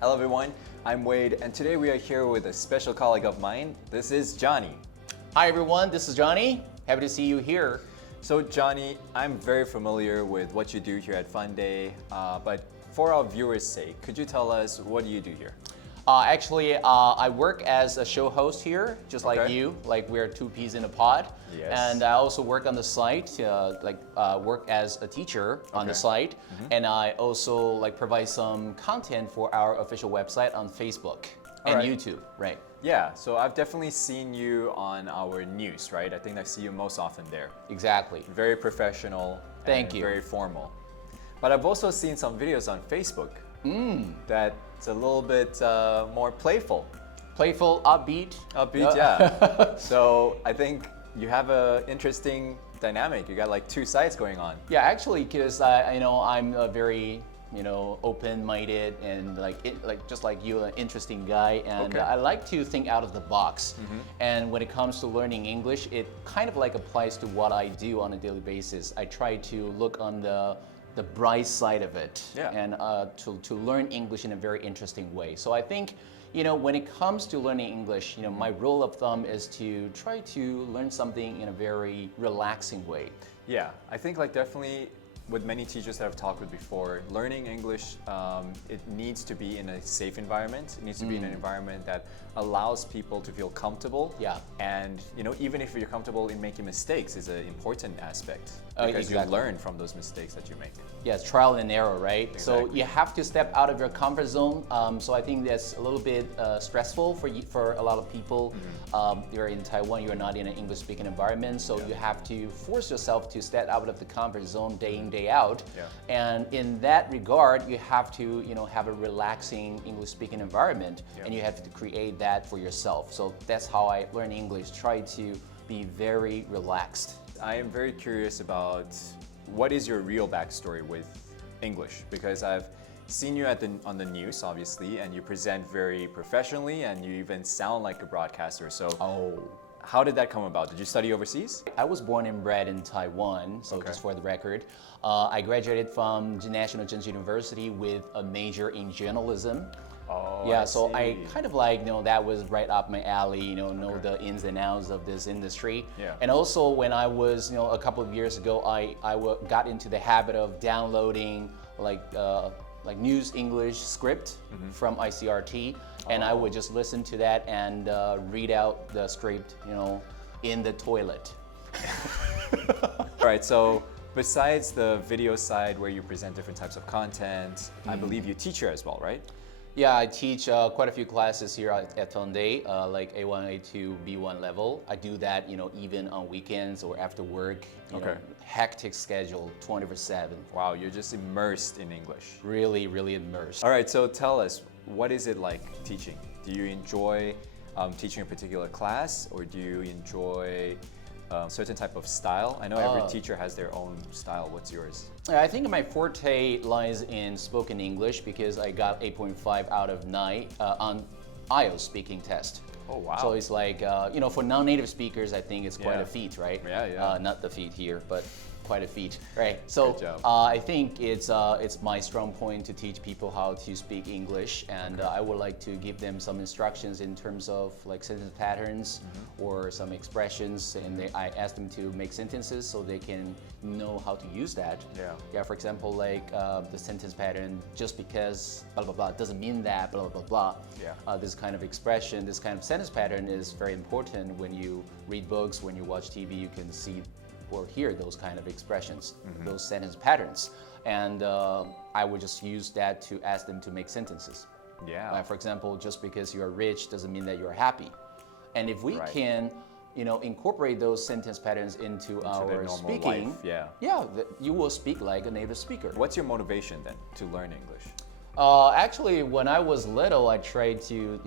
Hello everyone, I'm Wade, and today we are here with a special colleague of mine. This is Johnny. Hi everyone, this is Johnny. Happy to see you here. So Johnny, I'm very familiar with what you do here at Funday, but for our viewers' sake, could you tell us what do you do here? I work as a show host here, just like Okay. you. Like we're two peas in a pod. Yes. And I also work on the site, work as a teacher on the site, and I also provide some content for our official website on Facebook and Alright. YouTube, right? Yeah, so I've definitely seen you on our news, right? I think I see you most often there. Exactly. Very professional. Thank and you. Very formal. But I've also seen some videos on Facebook that's a little bit more playful. Playful, upbeat. Upbeat, yeah. So I think you have an interesting dynamic. You got like two sides going on. Yeah, actually, because I'm a very open-minded and just like you, an interesting guy, and Okay. I like to think out of the box. And when it comes to learning English, it kind of applies to what I do on a daily basis. I try to look on the bright side of it, Yeah. and to learn English in a very interesting way. So I think when it comes to learning English, my rule of thumb is to try to learn something in a very relaxing way. Yeah, I think definitely with many teachers that I've talked with before, learning English, it needs to be in a safe environment. It needs to be in an environment that allows people to feel comfortable. Yeah. And even if you're comfortable in making mistakes is an important aspect because Exactly. you learn from those mistakes that you make. Yes, trial and error, right? So Exactly. you have to step out of your comfort zone. So I think that's a little bit stressful for a lot of people. You're in Taiwan, you're not in an English-speaking environment, so you have to force yourself to step out of the comfort zone day in, day out. Yeah. And in that regard, you have to have a relaxing English-speaking environment, Yeah. and you have to create that for yourself. So that's how I learn English. Try to be very relaxed. I am very curious about what is your real backstory with English, because I've seen you on the news, obviously, and you present very professionally, and you even sound like a broadcaster. So, how did that come about? Did you study overseas? I was born and bred in Taiwan, so just for the record. I graduated from National Zhenji University with a major in journalism. Oh, Yeah, I so see. I kind of that was right up my alley, know the ins and outs of this industry. Yeah. And also when I was, a couple of years ago, I got into the habit of downloading news English script from ICRT, and I would just listen to that and read out the script, in the toilet. All right, so besides the video side where you present different types of content, I believe you teach here as well, right? Yeah, I teach quite a few classes here at Funday, like A1, A2, B1 level. I do that, even on weekends or after work. Okay. Hectic schedule, 24/7. Wow, you're just immersed in English. Really, really immersed. All right, so tell us, what is it like teaching? Do you enjoy teaching a particular class, or do you enjoy certain type of style? I know every teacher has their own style. What's yours? I think my forte lies in spoken English because I got 8.5 out of 9 on IELTS speaking test. Oh, wow. So it's for non-native speakers, I think it's quite Yeah. a feat, right? Yeah. Not the feat here, but quite a feat, right? So Good job. I think it's my strong point to teach people how to speak English, and I would like to give them some instructions in terms of sentence patterns or some expressions, and I ask them to make sentences so they can know how to use that. Yeah. For example, the sentence pattern, just because blah blah blah doesn't mean that blah blah blah. Yeah. This kind of expression, this kind of sentence pattern is very important when you read books, when you watch TV. You can see or hear those kind of expressions, those sentence patterns. And I would just use that to ask them to make sentences. Yeah. For example, just because you're rich doesn't mean that you're happy. And if we can, incorporate those sentence patterns into our their normal speaking, life, you will speak like a native speaker. What's your motivation then to learn English? Actually, when I was little, I tried to,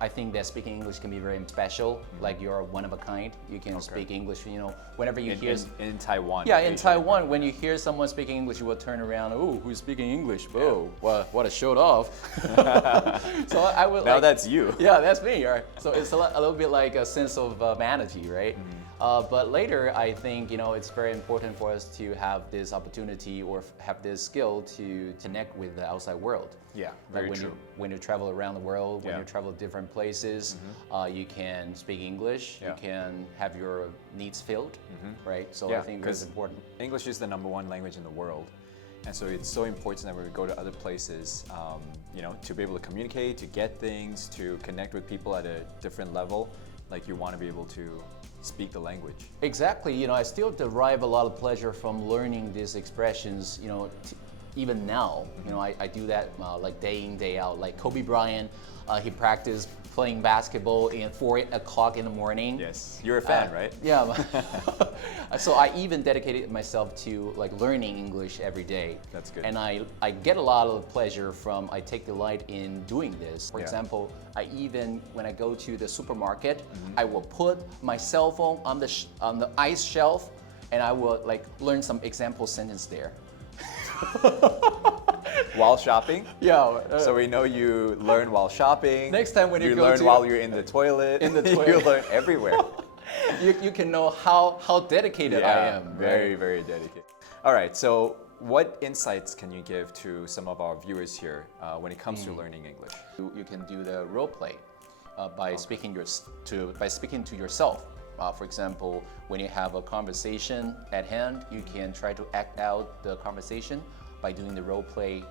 I think that speaking English can be very special. Like you're one of a kind. You can speak English, whenever you hear. In Taiwan. Yeah, in Taiwan, when you hear someone speaking English, you will turn around. Oh, who's speaking English? Oh, what a show off. So I would. Now that's you. Yeah, that's me. Right? So it's a little bit like a sense of vanity, right? But later, I think it's very important for us to have this opportunity or have this skill to connect with the outside world. Yeah, Like very when true. when you travel around the world, when Yeah. you travel to different places, you can speak English. Yeah. You can have your needs filled, right? So I Yeah, think that's 'cause important. English is the #1 language in the world. And so it's so important that when we go to other places, to be able to communicate, to get things, to connect with people at a different level, like you want to be able to speak the language. Exactly. I still derive a lot of pleasure from learning these expressions. Even now, I do that like day in, day out. Like Kobe Bryant, he practiced playing basketball at 4 o'clock in the morning. Yes, you're a fan, right? Yeah. So I even dedicated myself to like learning English every day. That's good. And I get a lot of pleasure from, I take delight in doing this. For Yeah. example, when I go to the supermarket, I will put my cell phone on the ice shelf, and I will like learn some example sentence there. While shopping? Yeah. So we know you learn while shopping. Next time when you go learn to- while you're in the toilet. In the You toilet. learn everywhere. you can know how dedicated I am. Very, right? very dedicated. All right, so what insights can you give to some of our viewers here when it comes to learning English? You can do the role play by speaking to yourself. For example, when you have a conversation at hand, you can try to act out the conversation by doing the role play,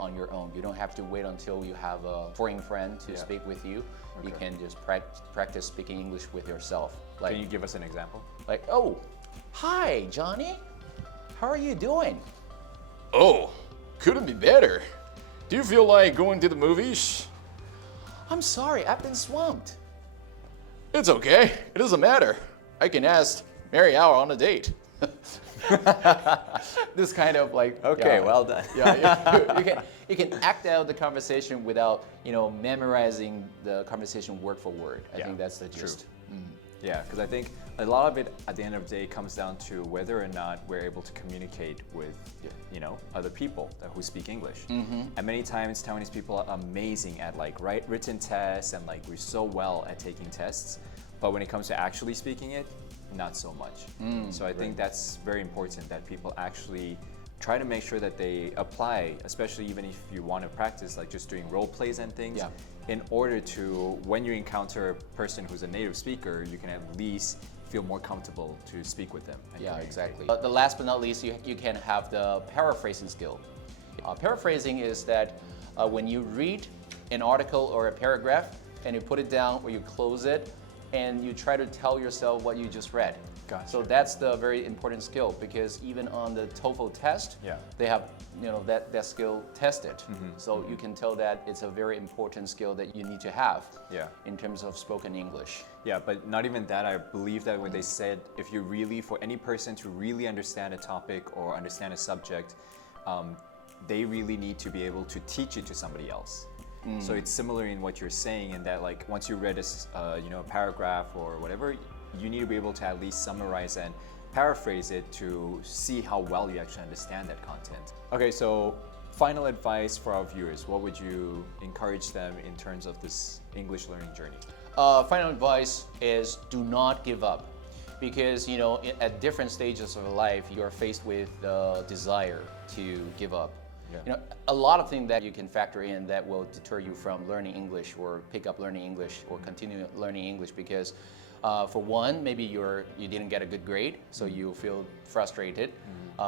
on your own. You don't have to wait until you have a foreign friend to speak with you. You can just practice speaking English with yourself. Can you give us an example? Like, oh, hi, Johnny. How are you doing? Oh, couldn't be better. Do you feel like going to the movies? I'm sorry, I've been swamped. It's okay. It doesn't matter. I can ask Mary out on a date. This kind of like Okay, yeah. well done. Yeah, you can act out the conversation without memorizing the conversation word for word. I think that's the gist. Yeah, because I think a lot of it at the end of the day comes down to whether or not we're able to communicate with, other people who speak English. And many times Taiwanese people are amazing at like written tests and like we're so well at taking tests, but when it comes to actually speaking it, not so much. So I think that's very important that people actually try to make sure that they apply, especially even if you want to practice like just doing role plays and things, Yeah. in order to, when you encounter a person who's a native speaker, you can at least feel more comfortable to speak with them. and Yeah, communicate. exactly. The last but not least, you can have the paraphrasing skill. Paraphrasing is that when you read an article or a paragraph and you put it down or you close it and you try to tell yourself what you just read. Gotcha. So that's the very important skill because even on the TOEFL test, Yeah. they have that skill tested. So you can tell that it's a very important skill that you need to have Yeah. in terms of spoken English. Yeah, but not even that. I believe that when they said if you really, for any person to really understand a topic or understand a subject, they really need to be able to teach it to somebody else. So it's similar in what you're saying in that like once you read a paragraph or whatever, you need to be able to at least summarize and paraphrase it to see how well you actually understand that content. Okay, so final advice for our viewers. What would you encourage them in terms of this English learning journey? Final advice is do not give up because at different stages of life you're faced with the desire to give up. Yeah. A lot of things that you can factor in that will deter you from learning English or pick up learning English or continue learning English because for one, maybe you didn't get a good grade, so you feel frustrated.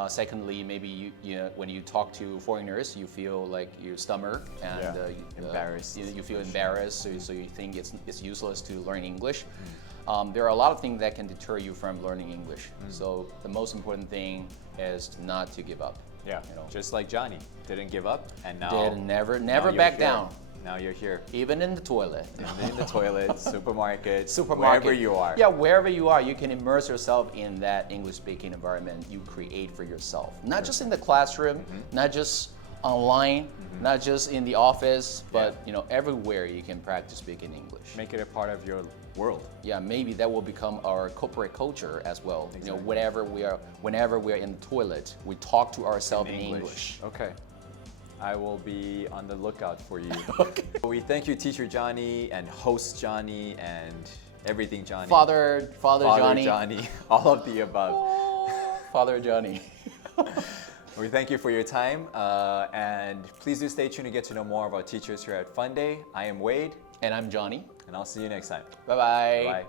Secondly, maybe when you talk to foreigners, you feel like you stammer and embarrassed. You feel embarrassed, so you think it's useless to learn English. There are a lot of things that can deter you from learning English. So the most important thing is not to give up. Yeah, just like Johnny didn't give up, and now Never now you're back here. down. Now you're here. Even in the toilet. In the toilet, supermarket, wherever you are. Yeah, wherever you are, you can immerse yourself in that English-speaking environment you create for yourself. Not just in the classroom, not just online, not just in the office, but everywhere you can practice speaking English. Make it a part of your world. Yeah, maybe that will become our corporate culture as well. Exactly. Whenever we are in the toilet, we talk to ourselves in English. Okay. I will be on the lookout for you. Okay. We thank you, Teacher Johnny and host Johnny, and Everything Johnny. Father Johnny. Johnny. All of the above. Father Johnny. We thank you for your time, and please do stay tuned to get to know more of our teachers here at Funday. I am Wade. And I'm Johnny. And I'll see you next time. Bye-bye. Bye.